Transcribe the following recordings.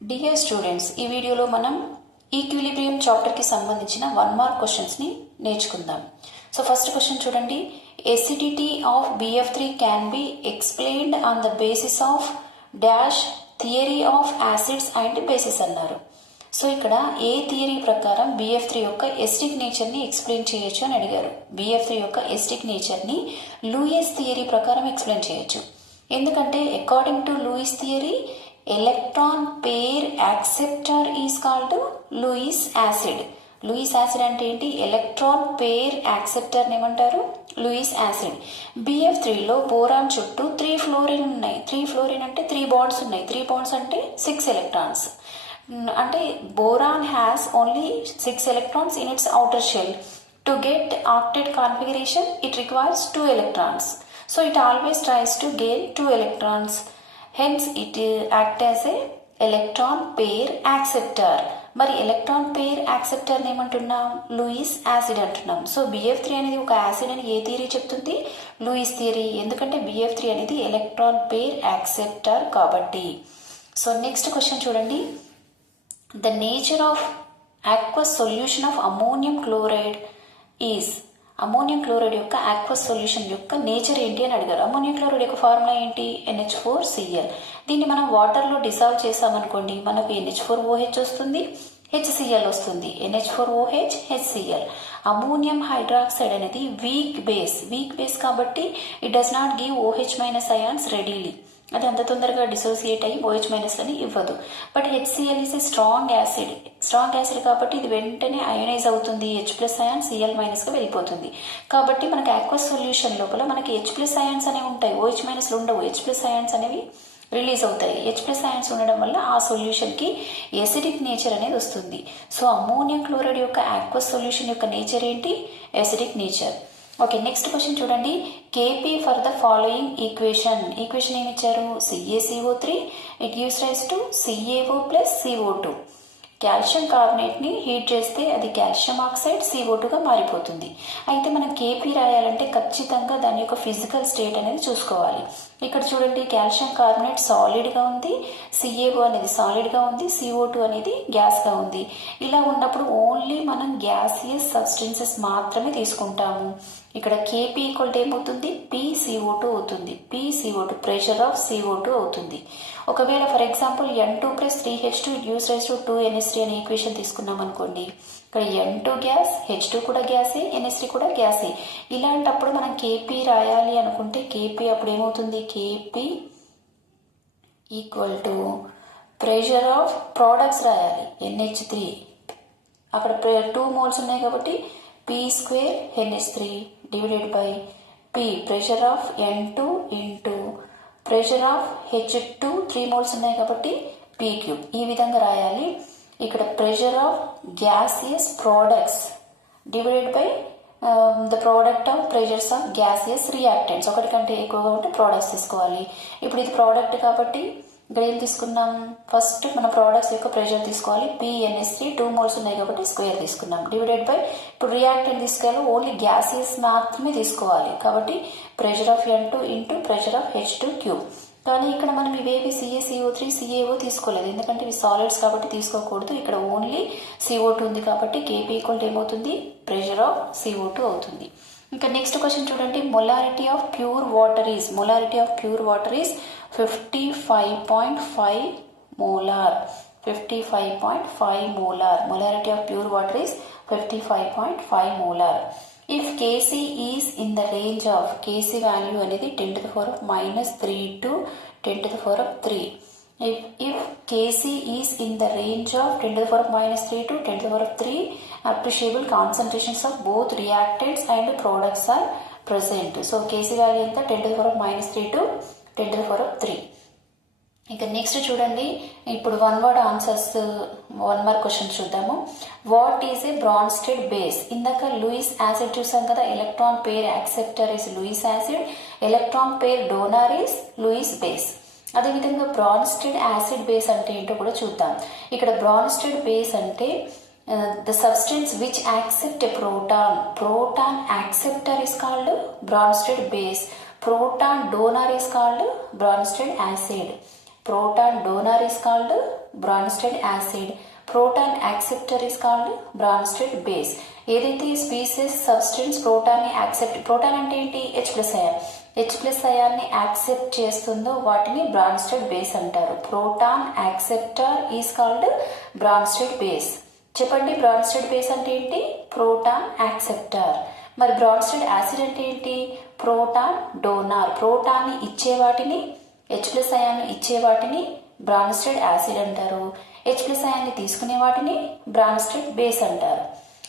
Dear students, ఈ వీడియోలో మనం ఈక్విలిబ్రియం చాప్టర్కి సంబంధించిన 1 మార్క్ క్వశ్చన్స్ని నేర్చుకుందాం. సో ఫస్ట్ క్వశ్చన్ చూడండి. Acidity of BF3 can be explained on the basis of dash theory of acids and basis అన్నారు. సో ఇక్కడ ఏ థియరీ ప్రకారం BF3 యొక్క ఎసిడిక్ నేచర్ని ఎక్స్ప్లెయిన్ చేయొచ్చు అని అడిగారు. BF3 యొక్క ఎసిడిక్ నేచర్ని లూయిస్ థియరీ ప్రకారం ఎక్స్ప్లెయిన్ చేయొచ్చు. ఎందుకంటే according to Lewis theory electron pair acceptor is called Lewis acid. Lewis acid అంటే ఏంటి? ఎలక్ట్రాన్ పేర్ యాక్సెప్టర్ ఏమంటారు? Lewis acid. BF3లో బోరాన్ చుట్టూ 3 ఫ్లోరిన్ ఉన్నాయి. 3 ఫ్లోరిన్ అంటే 3 బాండ్స్ ఉన్నాయి. 3 బాండ్స్ అంటే 6 ఎలక్ట్రాన్స్. అంటే boron has only 6 electrons in its outer shell. To get octet configuration, it requires 2 electrons. So it always tries to gain 2 electrons. Hence it acts as a electron pair acceptor. మరి electron pair acceptor ఏమంటున్నాం? Lewis acid అంటున్నాం. So BF3 అనేది ఒక acid అని ఏ theory చెప్తుంది? Lewis theory. ఎందుకంటే BF3 అనేది ఎలక్ట్రాన్ పేర్ యాక్సెప్టర్ కాబట్టి. సో నెక్స్ట్ క్వశ్చన్ చూడండి. The nature of aqueous solution of ammonium chloride is. Ammonium chloride యొక్క aqueous సొల్యూషన్ యొక్క నేచర్ ఏంటి అని అడిగారు. అమోనియం క్లోరైడ్ యొక్క ఫార్ములా ఏంటి? NH4Cl. దీన్ని మనం వాటర్లో డిసాల్వ్ చేసామనుకోండి, మనకు NH4OH వస్తుంది, HCl వస్తుంది. NH4OH, HCl. అమోనియం హైడ్రాక్సైడ్ అనేది వీక్ బేస్ కాబట్టి it does not give OH minus ions readily. అది అంత తొందరగా డిసోసియేట్ అయ్యి OH మైనస్లని ఇవ్వదు. But HCl is a strong acid కాబట్టి ఇది వెంటనే అయోనైజ్ అవుతుంది. H+ అయాన్ Cl మైనస్గా వెళ్ళిపోతుంది. కాబట్టి మనకి aqueous సొల్యూషన్ లోపల మనకి H+ అయాన్స్ అనేవి ఉంటాయి, OH మైనస్లు ఉండవు. H+ అయాన్స్ అనేవి రిలీజ్ అవుతాయి. H+ అయాన్స్ ఉండడం వల్ల ఆ సొల్యూషన్కి ఎసిడిక్ నేచర్ అనేది వస్తుంది. సో అమోనియం క్లోరైడ్ యొక్క aqueous సొల్యూషన్ యొక్క నేచర్ ఏంటి? Acidic nature. Okay, next question చూడండి. KP for the following equation ఏమి ఇచ్చారు? CaCO3 it gives rise to CaO plus CO2. Calcium కార్బోనేట్ని హీట్ చేస్తే అది కాల్షియం ఆక్సైడ్ CO2గా మారిపోతుంది. అయితే మనం KP రాయాలంటే ఖచ్చితంగా దాని యొక్క ఫిజికల్ స్టేట్ అనేది చూసుకోవాలి. ఇక్కడ చూడండి, కాల్షియం కార్బోనేట్ సాలిడ్గా ఉంది, CaO అనేది సాలిడ్గా ఉంది, CO2 అనేది గ్యాస్గా ఉంది. ఇలా ఉన్నప్పుడు ఓన్లీ మనం గ్యాసియస్ సబ్స్టెన్సెస్ మాత్రమే తీసుకుంటాము. ఇక్కడ KP ఈక్వల్ టు ఏమవుతుంది? PCO2 అవుతుంది. PCO2 ప్రెషర్ ఆఫ్ CO2 అవుతుంది. ఒకవేళ for example N2 + 3H2 use rise to 2NH3 అనే ఈక్వేషన్ తీసుకున్నాం అనుకోండి. ఇక్కడ N2 గ్యాస్, H2 కూడా గ్యాసే, NH3 కూడా గ్యాసే. ఇలాంటప్పుడు మనం KP రాయాలి అనుకుంటే KP అప్పుడు ఏమవుతుంది? KP equal to pressure of products రాయాలి, NH3. అక్కడ 2 మోల్స్ ఉన్నాయి కాబట్టి P² NH3 divided by P pressure of N2 into pressure of H2 3 moles ఉన్నాయి కాబట్టి P³. ఈ విధంగా రాయాలి. ఇక్కడ pressure of gaseous products divided by the product of pressures of gaseous reactants. ఒకటి కంటే ఎక్కువగా ఉంటే ప్రోడక్ట్స్ తీసుకోవాలి. ఇప్పుడు ఇది ప్రోడక్ట్ కాబట్టి ఇక్కడ ఏం తీసుకున్నాం? ఫస్ట్ మన ప్రోడక్ట్స్ యొక్క ప్రెషర్ తీసుకోవాలి. PNH3 2 మోల్స్ ఉన్నాయి కాబట్టి స్క్వేర్ తీసుకున్నాం. డివైడెడ్ బై ఇప్పుడు రియాక్టెంట్ తీసుకెళ్ళి ఓన్లీ గ్యాసియస్ మాత్రమే తీసుకోవాలి కాబట్టి pressure of N2 into pressure of H2³. కానీ ఇక్కడ మనం ఇవేవి CaCO3 CaO తీసుకోలేదు, ఎందుకంటే ఇవి సాలిడ్స్ కాబట్టి తీసుకోకూడదు. ఇక్కడ ఓన్లీ CO2 ఉంది కాబట్టి KP ఈక్వల్ ఏమవుతుంది? ప్రెషర్ ఆఫ్ CO2 అవుతుంది. ఇంకా నెక్స్ట్ క్వశ్చన్ చూడండి. Molarity of pure water is 55.5 molar. 55.5 molar. Molarity of pure water is 55.5 molar. If Kc is in the range of, Kc value అనేది 10⁻³ to 10⁻³. If Kc is in the range of 10⁻³ to 10⁻³ appreciable concentrations of both reactants and products are present. So Kc value ఎంత? 10⁻³ to 10⁻³. ఇంకా next చూడండి. ఇప్పుడు 1 word answers 1 mark question చూద్దాము. What is a Bronsted base? ఇందాక Lewis acid చూసాం కదా. Electron pair acceptor is Lewis acid, electron pair donor is Lewis base. అదేవిధంగా Bronsted acid base అంటే ఏంటో కూడా చూద్దాం. ఇక్కడ బ్రాన్స్టెడ్ బేస్ అంటే the substance which accept a proton acceptor is called Bronsted base. Proton donor is called Bronsted acid. proton donor is called Bronsted acid, proton acceptor is called Bronsted base. ఏదైతే species substance ప్రోటాన్ని accept, proton అంటే ఏంటి? H+ అయాన్ని accept చేస్తుందో వాటిని Bronsted base అంటారు. Proton acceptor is called Bronsted base. చెప్పండి, Bronsted base అంటే ఏంటి? Proton acceptor. మరి బ్రాన్స్టెడ్ యాసిడ్ అంటే ఏంటి? Proton donor. ప్రోటాన్ని ఇచ్చే వాటిని, H+ అయాన్ని ఇచ్చే వాటిని బ్రాన్స్టెడ్ యాసిడ్ అంటారు. H+ అయాన్ని తీసుకునే వాటిని బ్రాన్స్టెడ్ బేస్ అంటారు.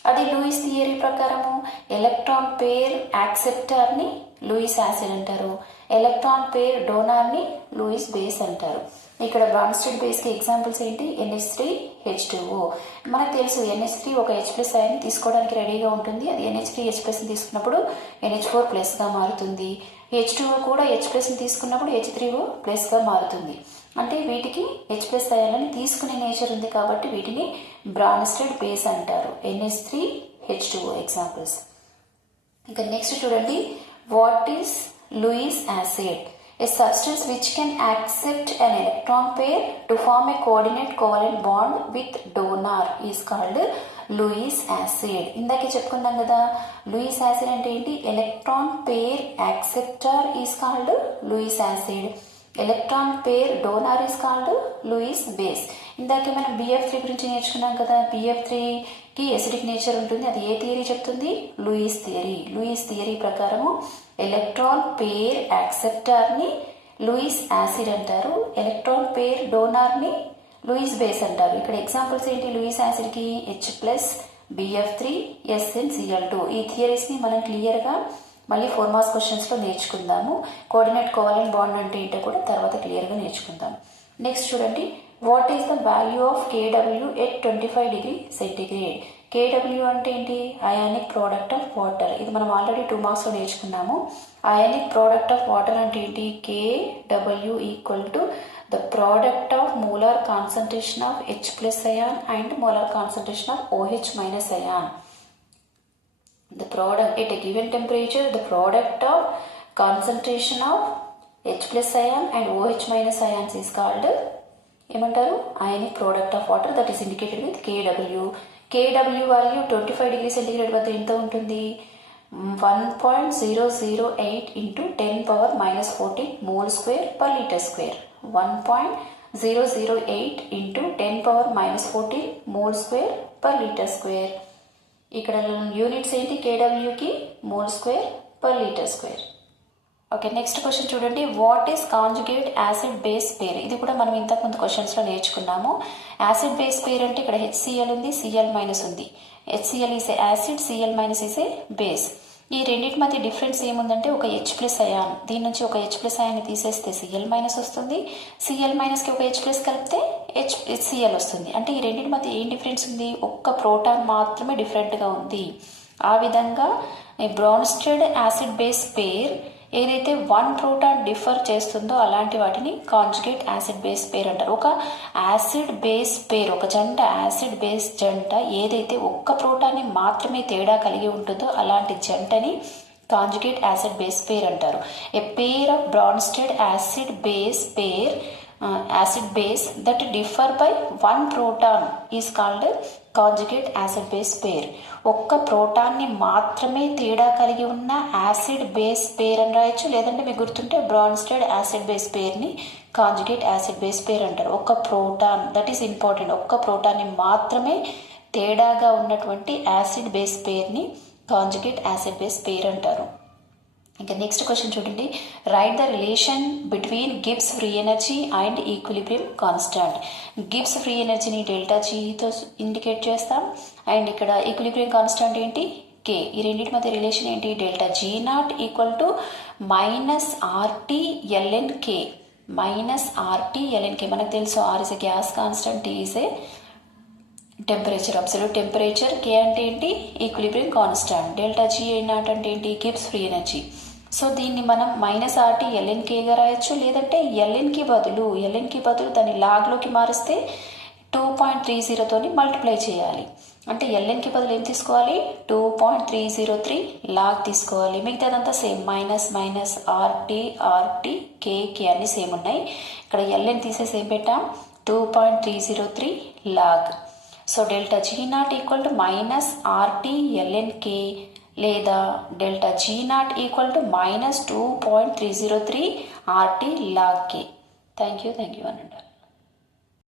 అది లూయిస్ థియరీ ప్రకారము ఎలక్ట్రాన్ పేర్ యాక్సెప్టర్ని లూయిస్ యాసిడ్ అంటారు, ఎలక్ట్రాన్ పేర్ డోనార్ని లూయిస్ బేస్ అంటారు. ఇక్కడ బ్రాన్స్టెడ్ బేస్కి ఎగ్జాంపుల్స్ ఏంటి? NH3H2O. మనకు తెలుసు NH3 ఒక H+ అయాన్ని తీసుకోవడానికి రెడీగా ఉంటుంది. అది NH3H+ తీసుకున్నప్పుడు NH4+గా మారుతుంది. H2O కూడా H+ని తీసుకున్నప్పుడు H3O+గా మారుతుంది. అంటే వీటికి H+ అయాన్ని తీసుకునే నేచర్ ఉంది కాబట్టి వీటిని బ్రాన్స్టెడ్ బేస్ అంటారు. NH3H2O examples. ఇంకా నెక్స్ట్ చూడండి, what is Lewis acid? A substance which can accept an electron pair to form a coordinate covalent bond with donor is called Lewis acid. ఇందాకే చెప్పుకున్నాం కదా, లూయిస్ యాసిడ్ అంటే ఏంటి? Electron pair acceptor is called Lewis acid, electron pair donor is called Lewis base. ఇందాకే మనం BF3 గురించి నేర్చుకున్నాం కదా, BF3కి ఎసిడిక్ నేచర్ ఉంటుంది. అది ఏ థియరీ చెప్తుంది? Lewis theory. లూయిస్ థియరీ ప్రకారము ఎలక్ట్రాన్ పేర్ యాక్సెప్టర్ని లూయిస్ యాసిడ్ అంటారు, ఎలక్ట్రాన్ పేర్ డోనార్ని లూయిస్ బేస్ అంటారు. ఇక్కడ ఎగ్జాంపుల్స్ ఏంటి లూయిస్ యాసిడ్కి? H+, BF3, SnCl2. ఈ థియరీస్ని మనం క్లియర్గా మళ్ళీ 4 మార్క్స్ క్వశ్చన్స్లో నేర్చుకుందాము. కోఆర్డినేట్ కోవాలెంట్ బాండ్ అంటే ఏంటో కూడా తర్వాత క్లియర్గా నేర్చుకుందాం. నెక్స్ట్ చూడండి, what is the value of KW at 25 degree centigrade? KW అంటే ఏంటి? Ionic product of water. ఇది మనం ఆల్రెడీ 2 మార్క్స్లో నేర్చుకున్నాము. అయానిక్ ప్రోడక్ట్ ఆఫ్ వాటర్ అంటే ఏంటి? KW equal to the product of molar concentration of H+ ion and molar concentration of OH- ion. The product at a given temperature, the product of concentration of H+ ion and OH- ions is called ఏమంటారు? ionic product of water, that is indicated with KW. KW value 25 degree centigrade వద్ద ఎంత ఉంటుంది? 1.008 into 10⁻⁻14 mole square per liter square. 1.008 into 10⁻⁻14 mole square per liter square. ఇక్కడ units ఏంటి? KWకి mole square per litre square. Okay, next question చూడండి, what is conjugate acid base pair? ఇది కూడా మనం ఇంతకుముందు క్వశ్చన్స్లో నేర్చుకున్నాము. యాసిడ్ బేస్ పేర్ అంటే ఇక్కడ HCl ఉంది, Cl- ఉంది. HCl is a acid, Cl- is a base. ఈ రెండింటి మధ్య డిఫరెన్స్ ఏముందంటే ఒక H+ అయాన్, దీని నుంచి ఒక H+ అయాన్ని తీసేస్తే Cl- వస్తుంది, Cl- కి ఒక H+ కలిపితే HCl వస్తుంది. అంటే ఈ రెండింటి మధ్య ఏం డిఫరెన్స్ ఉంది? ఒక్క ప్రోటాన్ మాత్రమే డిఫరెంట్గా ఉంది. ఆ విధంగా బ్రాన్స్టెడ్ యాసిడ్ బేస్ పేర్ ఏదైతే 1 ప్రోటాన్ డిఫర్ చేస్తుందో అలాంటి వాటిని కాంజుగేట్ యాసిడ్ బేస్ పేర్ అంటారు. ఒక యాసిడ్ బేస్ పేర్, ఒక జంట యాసిడ్ బేస్ జంట ఏదైతే ఒక్క ప్రోటాన్ని మాత్రమే తేడా కలిగి ఉంటుందో అలాంటి జంటని కాంజుగేట్ యాసిడ్ బేస్ పేర్ అంటారు. A pair of Bronsted acid base pair acid base that differ by 1 proton is called conjugate acid base pair. ఒక్క ప్రోటాన్ని మాత్రమే తేడా కలిగి ఉన్న యాసిడ్ బేస్ పేర్ అని రాయొచ్చు, లేదంటే మీకు గుర్తుంటే Bronsted acid base Perni conjugate acid base pair అంటారు. ఒక్క ప్రోటాన్, దట్ ఈస్ ఇంపార్టెంట్, ఒక్క ప్రోటాన్ని మాత్రమే తేడాగా ఉన్నటువంటి acid base Perni conjugate acid base pair అంటారు. ఇంకా నెక్స్ట్ క్వశ్చన్ చూడండి, right the relation between Gibbs free energy and equilibrium constant. Gibbs free ఎనర్జీని ΔGతో ఇండికేట్ చేస్తాం, అండ్ ఇక్కడ ఈక్విలిబ్రియం కాన్స్టాంట్ ఏంటి? K. ఈ రెండింటి మధ్య రిలేషన్ ఏంటి? ΔG0 equal to -RT/ln/K. -RT/ln/K. మనకు తెలుసు R is a gas constant, T is a temperature, absolute temperature, K అంటే ఏంటి? Equilibrium constant. ΔG0 అంటే ఏంటి? Gibbs free energy. సో దీన్ని మనం -RT/ln/Kగా రాయొచ్చు, లేదంటే lnకి బదులు దాన్ని లాగ్లోకి మారిస్తే 2.30తోని మల్టిప్లై చేయాలి. అంటే ఎల్ఎన్కి బదులు ఏం తీసుకోవాలి 2.303 లాగ్ తీసుకోవాలి. మిగతాదంతా సేమ్ మైనస్ మైనస్ ఆర్టీ కేకి అన్ని సేమ్ ఉన్నాయి. ఇక్కడ ఎల్ఎన్ తీసేసి ఏం పెట్టాం 2.303 log. So delta G naught equal to minus RT LN K లేదా delta G naught equal to minus 2.303 RT log K. Thank you అనండి.